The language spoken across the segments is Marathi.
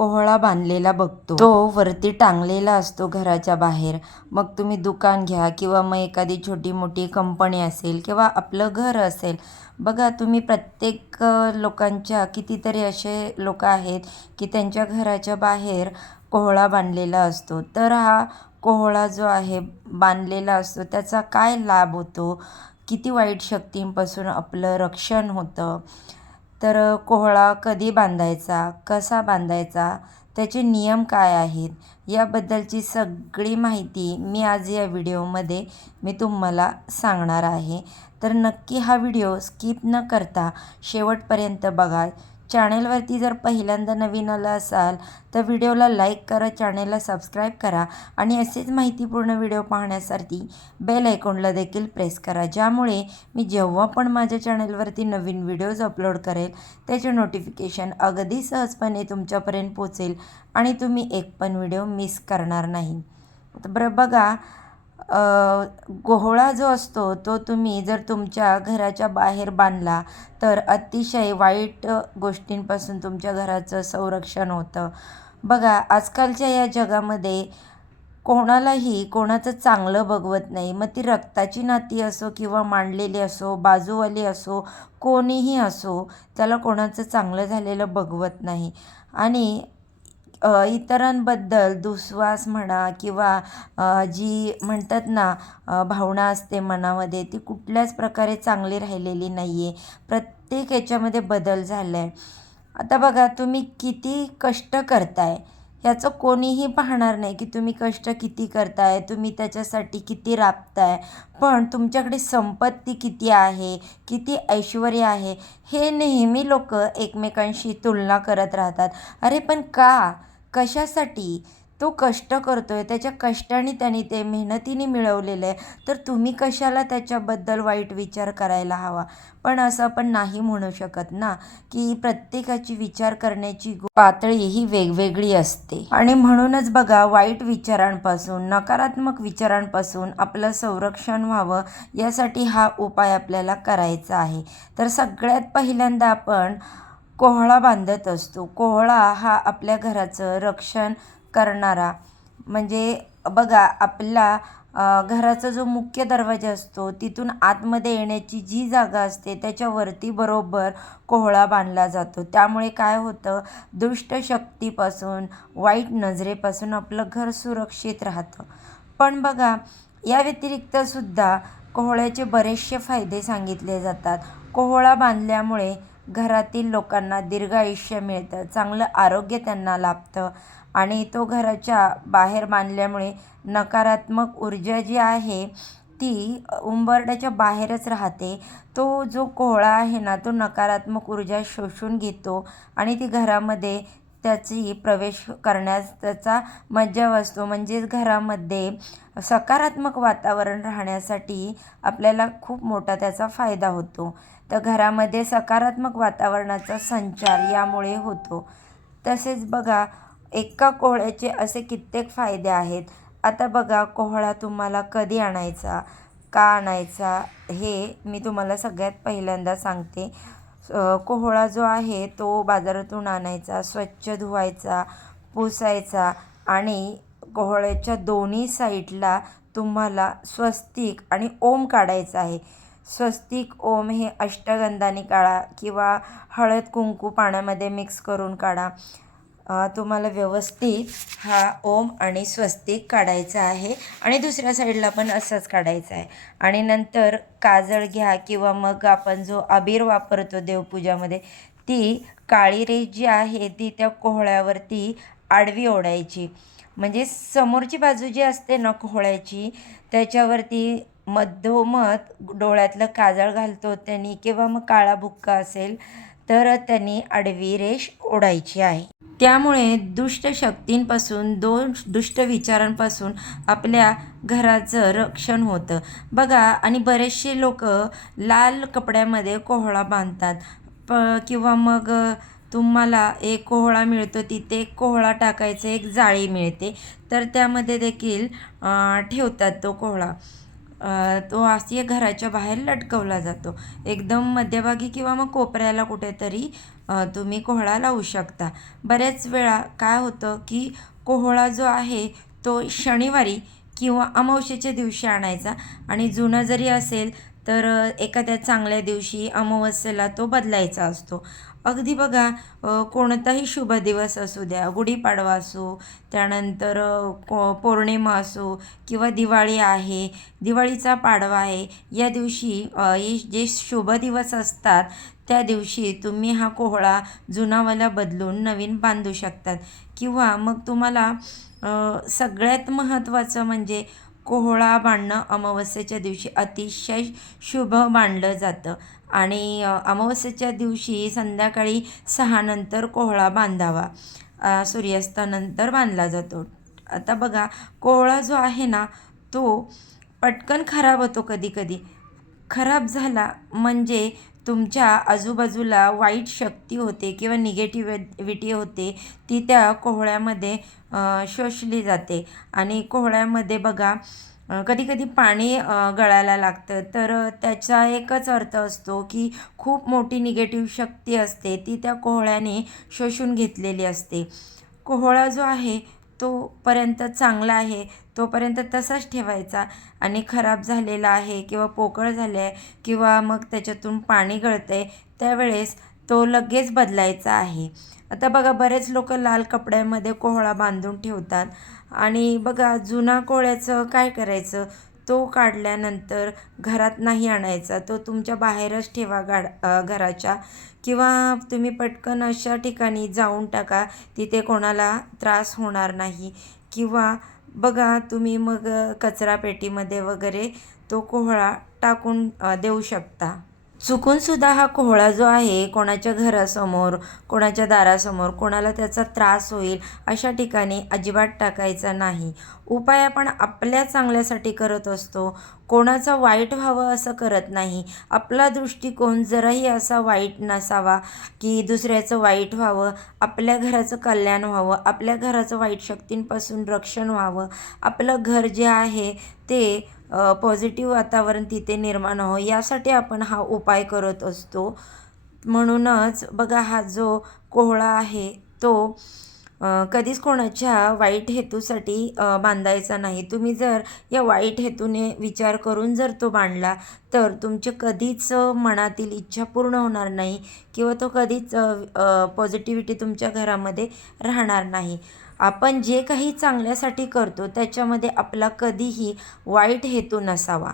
कोहळा बांधलेला बघतो. तो वरती टांगलेला असतो घराच्या बाहेर. मग तुम्ही दुकान घ्या किंवा मग एखादी छोटी मोठी कंपनी असेल किंवा आपलं घर असेल. बघा तुम्ही प्रत्येक लोकांच्या कितीतरी असे लोक आहेत की त्यांच्या घराच्या बाहेर कोहळा बांधलेला असतो. तर हा कोहळा जो आहे बांधलेला असतो त्याचा काय लाभ होतो? किती वाईट शक्तींपासून आपलं रक्षण होतं? तर कोहळा कधी बांधायचा? कसा बांधायचा? त्याचे नियम काय आहेत? याबद्दलची सगळी माहिती मी आज या व्हिडिओमध्ये मी तुम्हाला सांगणार आहे. तर नक्की हा व्हिडिओ स्किप न करता शेवटपर्यंत बघा चॅनेलवरती जर पहिल्यांदा नवीन आला असाल तर व्हिडिओला लाईक करा चॅनेलला सबस्क्राईब करा आणि असेच माहितीपूर्ण व्हिडिओ पाहण्यासाठी बेल आयकॉनला देखील प्रेस करा. ज्यामुळे मी जेव्हा पण माझ्या चॅनेलवरती नवीन व्हिडिओज अपलोड करेल त्याचे नोटिफिकेशन अगदी सहजपणे तुमच्यापर्यंत पोचेल आणि तुम्ही एक पण व्हिडिओ मिस करणार नाही. तर बरं बघा गोहळा जो असतो तो तुम्ही जर तुमच्या घराच्या बाहेर बांधला तर अतिशय वाईट गोष्टींपासून तुमच्या घराचं संरक्षण होतं. बघा आजकालच्या या जगामध्ये कोणालाही कोणाचं चांगलं बघवत नाही. मग ती रक्ताची नाती असो किंवा मांडलेली असो बाजूवाली असो कोणीही असो त्याला कोणाचं चांगलं झालेलं बघवत नाही. आणि इतरांबद्दल दुस्वास म्हणा किंवा जी म्हणतात ना भावना असते मनामध्ये ती कुठल्याच प्रकारे चांगली राहिलेली नाही आहे प्रत्येक याच्यामध्ये बदल झाला आहे आता बघा तुम्ही किती कष्ट करताय ह्याचं कोणीही पाहणार नाही की तुम्ही कष्ट किती करताय तुम्ही त्याच्यासाठी किती राबताय पण तुमच्याकडे संपत्ती किती आहे किती ऐश्वर आहे हे नेहमी लोक एकमेकांशी तुलना करत राहतात. अरे पण का? कशासाठी तो कष्ट करतोय त्याच्या कष्टाने त्याने ते मेहनतीने मिळवलेलं आहे तर तुम्ही कशाला त्याच्याबद्दल वाईट विचार करायला हवा? पण असं आपण नाही म्हणू शकत ना की प्रत्येकाची विचार करण्याची पातळी ही वेगवेगळी असते. आणि म्हणूनच बघा वाईट विचारांपासून नकारात्मक विचारांपासून आपलं संरक्षण व्हावं यासाठी हा उपाय आपल्याला करायचा आहे. तर सगळ्यात पहिल्यांदा आपण कोहळा बांधत असतो. कोहळा हा आपल्या घराचं रक्षण करणारा. म्हणजे बघा आपला घराचा जो मुख्य दरवाजा असतो तिथून आतमध्ये येण्याची जी जागा असते त्याच्यावरती बरोबर कोहळा बांधला जातो. त्यामुळे काय होतं? दुष्ट शक्तीपासून वाईट नजरेपासून आपलं घर सुरक्षित राहतं. पण बघा या व्यतिरिक्त सुद्धा कोहळ्याचे बरेचसे फायदे सांगितले जातात. कोहळा बांधल्यामुळे घरातील लोकांना दीर्घ आयुष्य मिळतं. चांगलं आरोग्य त्यांना लाभतं. आणि तो घराच्या बाहेर बांधल्यामुळे नकारात्मक ऊर्जा जी आहे ती उंबरड्याच्या बाहेरच राहते. तो जो कोहळा आहे ना तो नकारात्मक ऊर्जा शोषून घेतो आणि ती घरामध्ये त्याची प्रवेश करण्यास त्याचा मज्जा असतो म्हणजेच घरामध्ये सकारात्मक वातावरण राहण्यासाठी आपल्याला खूप मोठा त्याचा फायदा होतो. तर घरामध्ये सकारात्मक वातावरणाचा संचार यामुळे होतो. तसेच बघा एका कोहळ्याचे असे कित्येक फायदे आहेत. आता बघा कोहळा तुम्हाला कधी आणायचा का आणायचा हे मी तुम्हाला सगळ्यात पहिल्यांदा सांगते. कोहळा जो आहे तो बाजारातून आणायचा स्वच्छ धुवायचा पुसायचा आणि कोहळ्याच्या दोन्ही साईडला तुम्हाला स्वस्तिक आणि ओम काढायचा आहे. स्वस्तिक ओम हे अष्टगंधाने काढा किंवा हळद कुंकू पाण्यामध्ये मिक्स करून काढा. तुम्हाला व्यवस्थित हा ओम आणि स्वस्तिक काढायचा आहे आणि दुसऱ्या साईडला पण असंच काढायचं आहे. आणि नंतर काजळ घ्या किंवा मग आपण जो अबीर वापरतो देवपूजामध्ये ती काळी रेष जी आहे ती त्या कोहळ्यावरती आडवी ओढायची. म्हणजे समोरची बाजू जी असते ना कोहळ्याची त्याच्यावरती मधोमध डोळ्यातलं काजळ घालतो त्यांनी किंवा मग काळा बुक्का असेल तर त्यांनी आडवी रेष ओढायची आहे. त्यामुळे दुष्ट शक्तींपासून दोन दुष्ट विचारांपासून आपल्या घराचं रक्षण होतं. बघा आणि बरेचसे लोक लाल कपड्यामध्ये कोहळा बांधतात. प किंवा मग तुम्हाला एक कोहळा मिळतो तिथे एक कोहळा टाकायचं एक जाळी मिळते. तर त्यामध्ये देखील ठेवतात तो कोहळा. तो असे घराच्या बाहेर लटकवला जातो. एकदम मध्यभागी किंवा मग कोपऱ्याला कुठेतरी तुम्ही कोहळा लावू शकता. बऱ्याच वेळा काय होतं की कोहळा जो आहे तो शनिवारी किंवा अमावशेच्या दिवशी आणायचा आणि जुनं जरी असेल तर एखाद्या चांगल्या दिवशी अमावस्येला तो बदलायचा असतो. अगदी बघा कोणताही शुभ दिवस असू द्या गुढीपाडवा असो त्यानंतर को पौर्णिमा असो किंवा दिवाळी आहे दिवाळीचा पाडवा आहे या दिवशी जे शुभ दिवस असतात त्या दिवशी तुम्ही हा कोहळा जुनावाला बदलून नवीन बांधू शकतात. किंवा मग तुम्हाला सगळ्यात महत्त्वाचं म्हणजे कोहळा बांधणं अमावस्येच्या दिवशी अतिशय शुभ मानलं जातं. आणि अमावस्येच्या दिवशी संध्याकाळी सहानंतर कोहळा बांधावा. सूर्यास्तानंतर बांधला जातो. आता बघा कोहळा जो आहे ना तो पटकन खराब होतो कधी कधी. खराब झाला म्हणजे तुमच्या आजूबाजूला वाईट शक्ती होते किंवा निगेटिव्हिटी होते ती त्या कोहळ्यामध्ये शोषली जाते. आणि कोहळ्यामध्ये बघा कधी कधी पाणी गळायला लागतं. तर त्याचा एकच अर्थ असतो की खूप मोठी निगेटिव्ह शक्ती असते ती त्या कोहळ्याने शोषून घेतलेली असते. कोहळा जो आहे तोपर्यंत चांगला आहे तोपर्यंत तसाच ठेवायचा. आणि खराब झालेला आहे किंवा पोकळ झाले आहे किंवा मग त्याच्यातून पाणी गळतं आहे त्यावेळेस तो लगेच बदलायचा आहे. आता बघा बरेच लोक लाल कपड्यामध्ये कोहळा बांधून ठेवतात. आणि बघा जुना कोहळ्याचं काय करायचं? तो काढल्यानंतर घरात नाही आणायचा. तो तुमच्या बाहेरच ठेवा गाड घराच्या. किंवा तुम्ही पटकन अशा ठिकाणी जाऊन टाका तिथे कोणाला त्रास होणार नाही. किंवा बघा तुम्ही मग कचरापेटीमध्ये वगैरे तो कोहळा टाकून देऊ शकता. चुकूनसुद्धा हा कोहळा जो आहे कोणाच्या घरासमोर कोणाच्या दारासमोर कोणाला त्याचा त्रास होईल अशा ठिकाणी अजिबात टाकायचा नाही. उपाय आपण आपल्या चांगल्यासाठी करत असतो. कोणाचं वाईट व्हावं असं करत नाही. आपला दृष्टिकोन जराही असा वाईट नसावा की दुसऱ्याचं वाईट व्हावं आपल्या घराचं कल्याण व्हावं आपल्या घराचं वाईट शक्तींपासून रक्षण व्हावं. आपलं घर जे आहे ते पॉझिटिव्ह वातावरण तिथे निर्माण हो यासाठी आपण हा उपाय करत असतो. म्हणूनच बघा हा जो कोहळा आहे तो कधीच कोणाच्या वाईट हेतूसाठी बांधायचा नाही. तुम्ही जर या वाईट हेतूने विचार करून जर तो बांधला तर तुमचे कधीच मनातील इच्छा पूर्ण होणार नाही किंवा तो कधीच पॉझिटिव्हिटी तुमच्या घरामध्ये राहणार नाही. आपण जे काही चांगल्यासाठी करतो त्याच्यामध्ये आपला कधीही वाईट हेतू नसावा.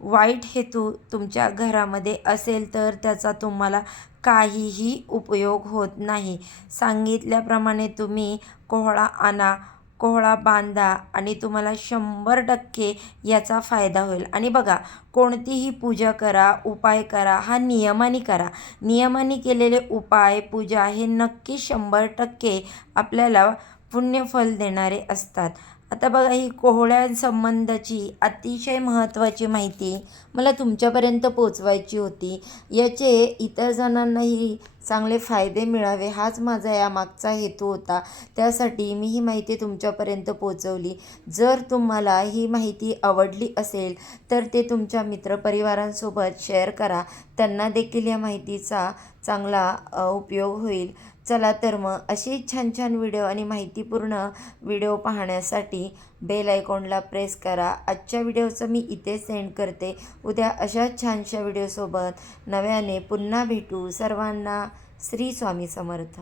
वाईट हेतू तुमच्या घरामध्ये असेल तर त्याचा तुम्हाला काहीही उपयोग होत नाही. सांगितल्याप्रमाणे तुम्ही कोहळा आणा कोहळा बांधा आणि तुम्हाला शंभर टक्के याचा फायदा होईल. आणि बघा कोणतीही पूजा करा उपाय करा हा नियमाने करा. नियमाने केलेले उपाय पूजा हे नक्की शंभर टक्के आपल्याला पुण्यफल देणारे असतात. आता बघा ही कोहळ्यांसंबंधाची अतिशय महत्त्वाची माहिती मला तुमच्यापर्यंत पोचवायची होती. याचे इतर जणांनाही चांगले फायदे मिळावे हाच माझा यामागचा हेतू होता. त्यासाठी मी ही माहिती तुमच्यापर्यंत पोचवली जर तुम्हाला ही माहिती आवडली असेल तर ते तुमच्या मित्रपरिवारांसोबत शेअर करा. त्यांना देखील या माहितीचा चांगला उपयोग होईल. चला तर मग अशी छान छान व्हिडिओ आणि माहितीपूर्ण व्हिडिओ पाहण्यासाठी बेल आयकॉनला प्रेस करा. आजच्या व्हिडिओचं मी इथे सेंड करते. उद्या अशाच छानशा व्हिडिओसोबत नव्याने पुन्हा भेटू. सर्वांना श्री स्वामी समर्थ.